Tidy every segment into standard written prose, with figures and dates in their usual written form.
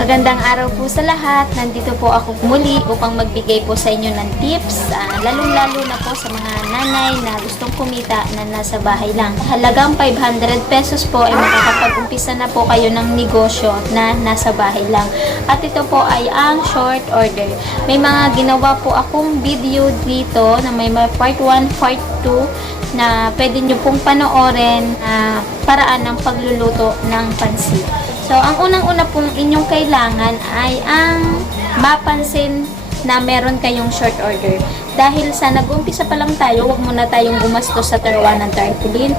Magandang araw po sa lahat. Nandito po ako muli upang magbigay po sa inyo ng tips, lalong-lalo na po sa mga nanay na gustong kumita na nasa bahay lang. Halagang 500 pesos po ay makakapag-umpisa na po kayo ng negosyo na nasa bahay lang. At ito po ay ang short order. May mga ginawa po akong video dito na may part 1, part 2 na pwede nyo pong panoorin na paraan ng pagluluto ng pansit. So, ang unang-una pong inyong kailangan ay ang mapansin na meron kayong short order. Dahil sa nag-umpisa pa lang tayo, huwag muna tayong gumastos sa turuan ng tarpaulin.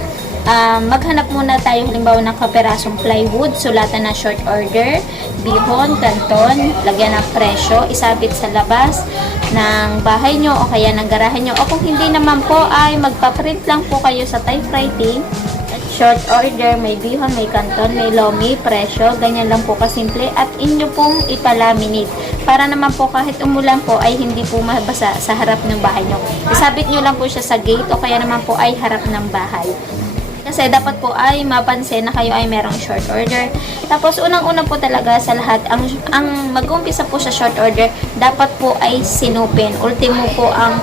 Maghanap muna tayo halimbawa ng kaperasong plywood, sulatan na short order, bihon, kanton, lagyan ng presyo, isabit sa labas ng bahay nyo o kaya ng garahe nyo. O kung hindi naman po ay magpaprint lang po kayo sa typewriting. Short order, may bihon, may kanton, may lomi, presyo, ganyan lang po kasimple at inyo pong ipalaminate para naman po kahit umulan po ay hindi po mabasa sa harap ng bahay nyo. Isabit nyo lang po siya sa gate o kaya naman po ay harap ng bahay. Kasi dapat po ay mapansin na kayo ay merong short order. Tapos unang-una po talaga sa lahat, ang mag-umpisa po sa short order, dapat po ay sinupin. Ultimo po ang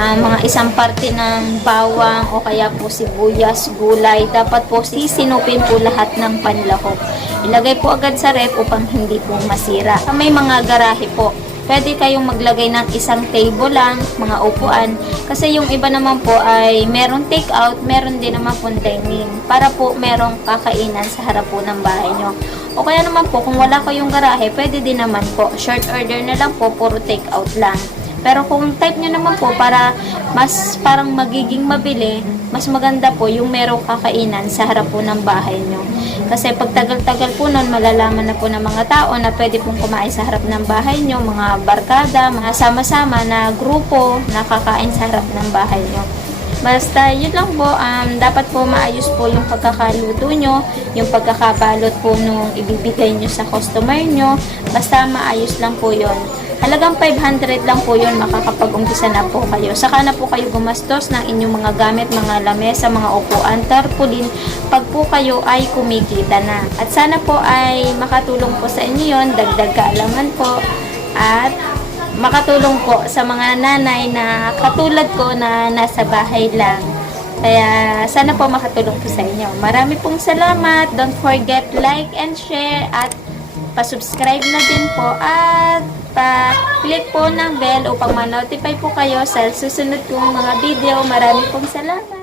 mga isang parte ng bawang o kaya po sibuyas, gulay, dapat po sisinupin po lahat ng panlahok. Ilagay po agad sa ref upang hindi po masira. May mga garahe po, pwede kayong maglagay ng isang table lang, mga upuan, kasi yung iba naman po ay merong take out, meron din naman po dining, para po merong kakainan sa harap po ng bahay nyo. O kaya naman po, kung wala kayong garahe, pwede din naman po, short order na lang po, puro take out lang. Pero kung type nyo naman po para mas parang magiging mabili, mas maganda po yung merong kakainan sa harap po ng bahay nyo. Kasi pag tagal-tagal po nun, malalaman na po ng mga tao na pwede pong kumain sa harap ng bahay nyo, mga barkada, mga sama-sama na grupo na kakain sa harap ng bahay nyo. Basta yun lang po, dapat po maayos po yung pagkakaluto nyo, yung pagkakabalot po nung ibibigay nyo sa customer nyo, basta maayos lang po yun. Halagang 500 lang po yun, makakapag-umpisa na po kayo. Saka na po kayo gumastos ng inyong mga gamit, mga lamesa, mga upuan, tarpaulin, pag po kayo ay kumikita na. At sana po ay makatulong po sa inyo yun, dagdag kaalaman po, at makatulong po sa mga nanay na katulad ko na nasa bahay lang. Kaya sana po makatulong po sa inyo. Marami pong salamat. Don't forget like and share at pa-subscribe na din po at pa-click po ng bell upang ma-notify po kayo sa susunod kong mga video. Marami pong salamat.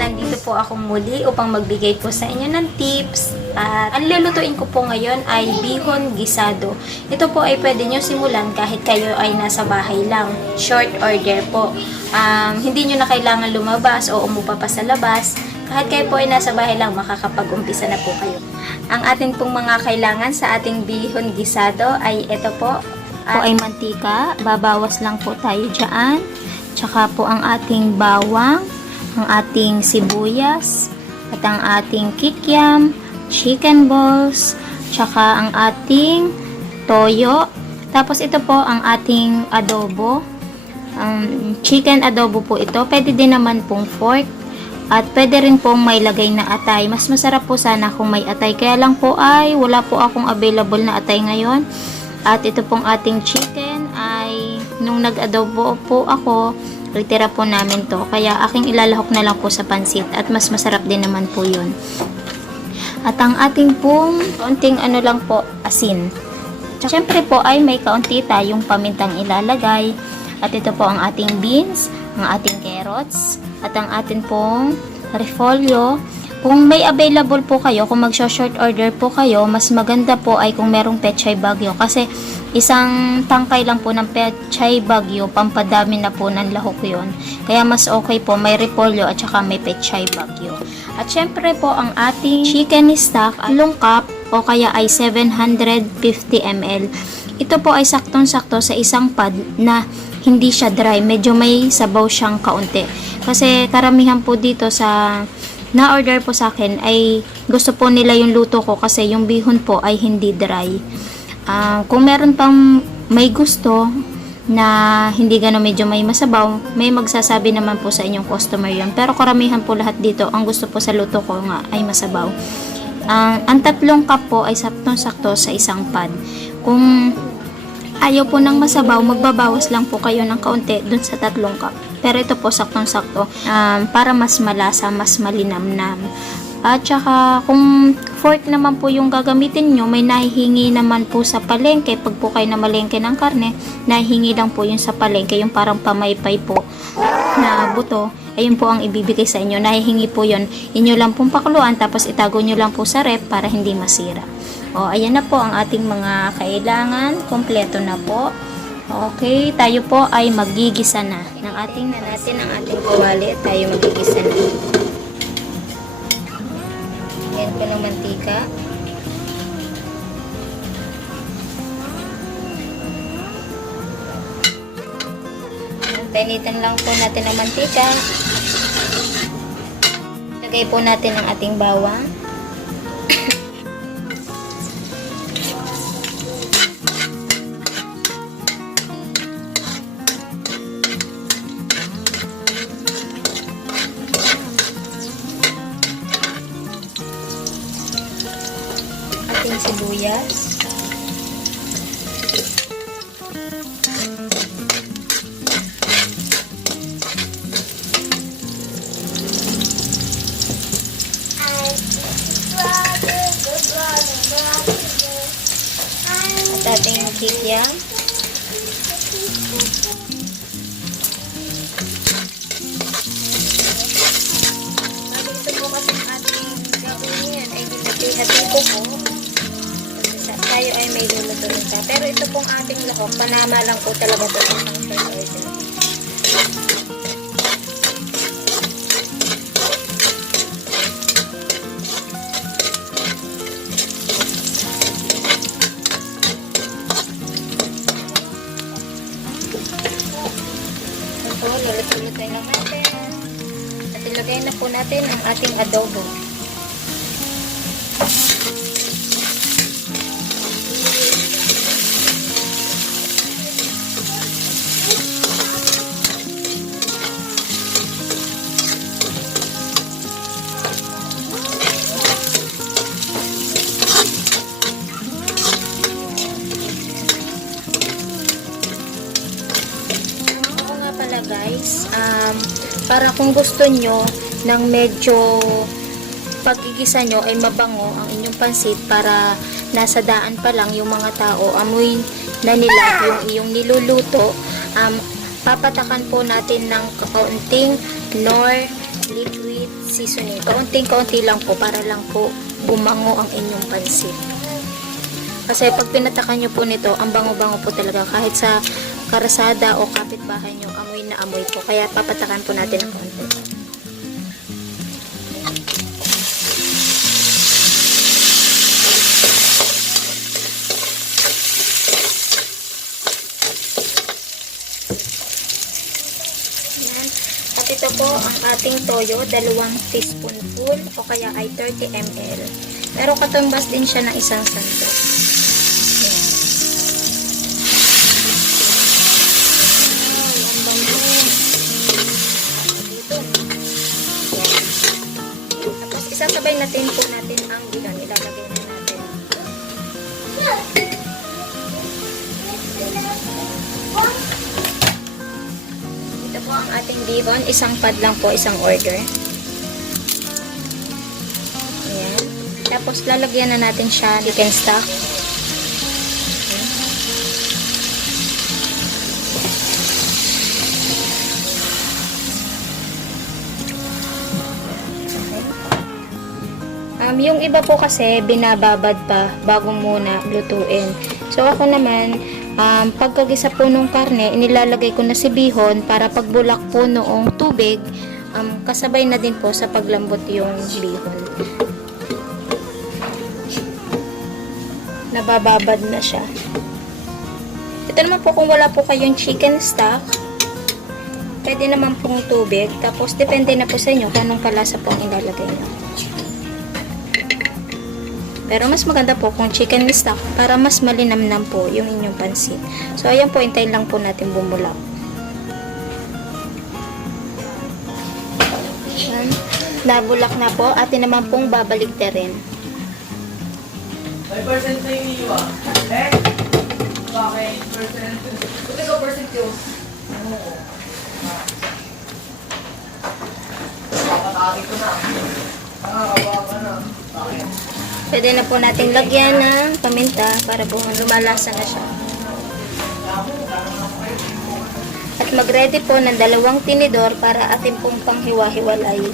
Nandito po ako muli upang magbigay po sa inyo ng tips. At ang lulutuin ko po ngayon ay bihon gisado. Ito po ay pwede nyo simulan kahit kayo ay nasa bahay lang. Short order po. Hindi nyo na kailangan lumabas o umupa pa sa labas. Kahit kayo po ay nasa bahay lang, makakapag-umpisa na po kayo. Ang ating pong mga kailangan sa ating bihon gisado ay ito po. Ay mantika. Babawas lang po tayo dyan. Tsaka po ang ating bawang, ang ating sibuyas, at ang ating kikiam, chicken balls, tsaka ang ating toyo. Tapos ito po ang ating adobo. Chicken adobo po ito. Pwede din naman pong fork. At pwede rin pong may lagay na atay. Mas masarap po sana kung may atay. Kaya lang po ay wala po akong available na atay ngayon. At ito pong ating chicken ay nung nag-adobo po ako, retira po namin to. Kaya aking ilalahok na lang po sa pansit. At mas masarap din naman po yun. At ang ating pong kaunting ano lang po, asin. Siyempre po ay may kaunti tayong pamintang ilalagay. At ito po ang ating beans, ang ating carrots, at ang ating pong repolyo. Kung may available po kayo, kung mag-short order po kayo, mas maganda po ay kung merong pechay bagyo. Kasi isang tangkay lang po ng pechay bagyo, pampadami na po ng lahok yon. Kaya mas okay po, may repolyo at saka may pechay bagyo. At syempre po, ang ating chicken stock, along cup o kaya ay 750 ml. Ito po ay saktong-sakto sa isang pad na hindi siya dry. Medyo may sabaw siyang kaunti. Kasi karamihan po dito sa na-order po sa akin ay gusto po nila yung luto ko kasi yung bihon po ay hindi dry. Kung meron pang may gusto na hindi gano'n medyo may masabaw, may magsasabi naman po sa inyong customer yun. Pero karamihan po lahat dito, ang gusto po sa luto ko nga ay masabaw. Ang 3 cup po ay saktong-sakto sa isang pan. Kung ayaw po ng masabaw, magbabawas lang po kayo ng kaunti dun sa 3 cup. Pero ito po saktong-sakto para mas malasa, mas malinamnam. At saka kung fork naman po yung gagamitin nyo, may nahihingi naman po sa palengke. Pag po kayo na malengke ng karne, nahihingi lang po yung sa palengke, yung parang pamaypay po na buto. Ayun po ang ibibigay sa inyo. Nahihingi po yun. Inyo lang pong pakuluan, tapos itago nyo lang po sa rep para hindi masira. O, ayan na po ang ating mga kailangan. Kompleto na po. Okay, tayo po ay magigisa na. Natin ang ating kawali. Tayo magigisa na. Yan po ng mantika. Painitan lang po natin ang mantika. Lagay po natin ang ating bawang. Ating sibuyas. At ating kikiam. Ito po kasi ating gawin yan ay hati-hati po po. Tayo ay may luluto nito. Pero ito pong ating lahok, panama lang po talaga po ng first order. Ito, luluto-lutoy lang natin. At ilagay na po natin ang ating adobo. Guys, para kung gusto nyo ng medyo pagigisa nyo ay mabango ang inyong pansit, para nasa daan pa lang yung mga tao, amoy na nila yung iyong niluluto, papatakan po natin ng kaunting Knorr liquid seasoning. Kaunting-kaunti lang po para lang po bumango ang inyong pansit. Kasi pag pinatakan nyo po nito, ang bango-bango po talaga. Kahit sa karasada o kapitbahay nyo, amoy na amoy po. Kaya papatakan po natin ang konti. Yan. At ito po ang ating toyo, 2 teaspoonful o kaya ay 30 ml. Pero katumbas din siya ng 1 sandok. Isasabay natin po natin ang bihon. Ilalagay na natin. Ito po ang ating bihon. Isang pad lang po, isang order. Ayan. Tapos lalagyan na natin siya chicken stock. Yung iba po kasi binababad pa bago muna lutuin. So ako naman, pagkagisa po nung karne, inilalagay ko na si bihon para pagbulak po noong tubig, kasabay na din po sa paglambot yung bihon. Nabababad na siya. Ito naman po kung wala po kayong chicken stock, Pwede naman pong tubig. Tapos, depende na po sa inyo kung anong kalasa pong ilalagay nyo. Pero mas maganda po kung chicken stock para mas malinamnam po yung inyong pansit. So, ayan po, hintayin lang po natin bumulak. Ayan. Nabulak na po. Atin naman pong babalik na rin. 5% na yung iwa. Eh? Bakit? Percent? Buti ka percent yun. Ano ko? Nakakataki ko na. Nakakabawa na. Bakit? Pwede na po natin lagyan ng paminta para po lumalasa na siya. At mag-ready po ng 2 tinidor para atin pong panghiwa-hiwalay.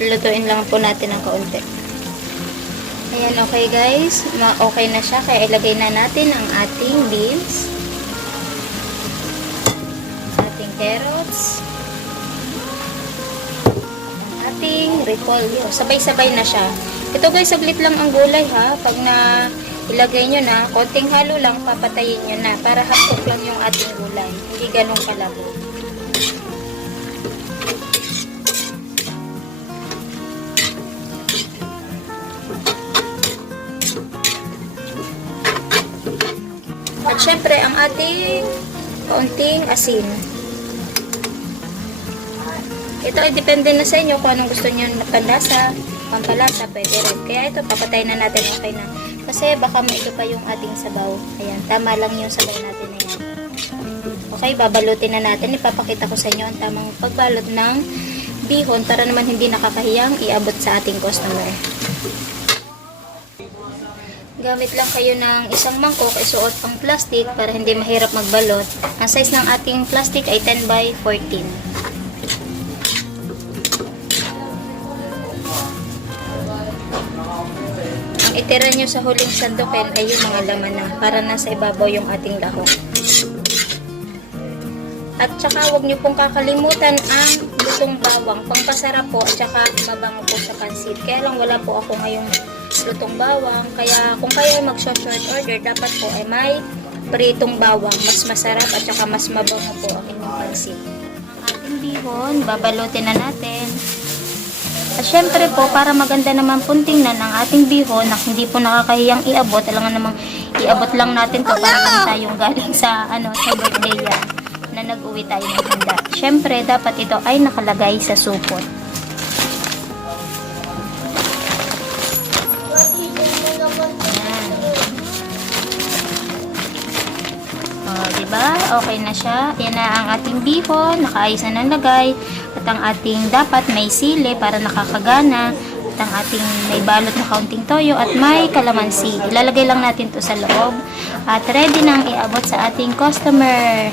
Lutuin lang po natin ng kaunti. Ayan, okay guys. Okay na siya. Kaya ilagay na natin ang ating beans. Ating carrots. Ating repolyo. Sabay-sabay na siya. Ito guys, saglit lang ang gulay ha. Pag na ilagay nyo na, konting halo lang, papatayin nyo na. Para hapok lang yung ating gulay. Hindi ganun kalabo. At syempre, ang ating kaunting asin. Ito ay depende na sa inyo kung anong gusto nyo na panlasa, pampalasa, pwede rin. Kaya ito, papatay na natin, okay na. Kasi baka maito pa yung ating sabaw. Ayan, tama lang yung sabaw natin na yan. Okay, babalutin na natin. Ipapakita ko sa inyo ang tamang pagbalot ng bihon para naman hindi nakakahiyang iabot sa ating customer. Gamit lang kayo ng isang mangkok, isuot pang plastic para hindi mahirap magbalot. Ang size ng ating plastic ay 10 by 14. Ang itira nyo sa huling sandukin ay yung mga laman na para nasa ibabaw yung ating lahok. At saka huwag nyo pong kakalimutan ang lutong bawang, pangpasarap po at saka mabango po sa pansit. Kaya lang wala po ako ngayong lutong bawang. Kaya kung kayo mag-short order, dapat po ay may pritong bawang. Mas masarap at saka mas mabango po ang inyong pansit. Ang ating bihon, babalutin na natin. At syempre po, para maganda naman pong tingnan ang ating bihon na hindi po nakakahiyang iabot. Alangan namang iabot lang natin to para kang tayong galing sa, sa birthday yan, na nag-uwi tayo ng handa. Syempre, dapat ito ay nakalagay sa supot. Diba? Okay na siya. Yan na ang ating bihon. Nakaayos na ng lagay. At ang ating dapat may sili para nakakagana. At ang ating may balot na kaunting toyo. At may kalamansi. Ilalagay lang natin to sa loob. At ready nang iabot sa ating customer.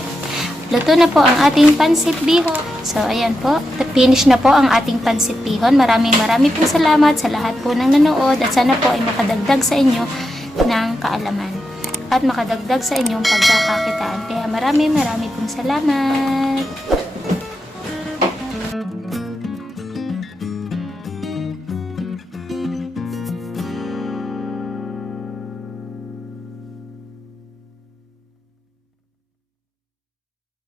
Luto na po ang ating pansit bihon. So, ayan po. Finish na po ang ating pansit bihon. Maraming pong salamat sa lahat po ng nanood. At sana po ay makadagdag sa inyo ng kaalaman. At makadagdag sa inyong pagkakakitaan. Kaya marami pong salamat.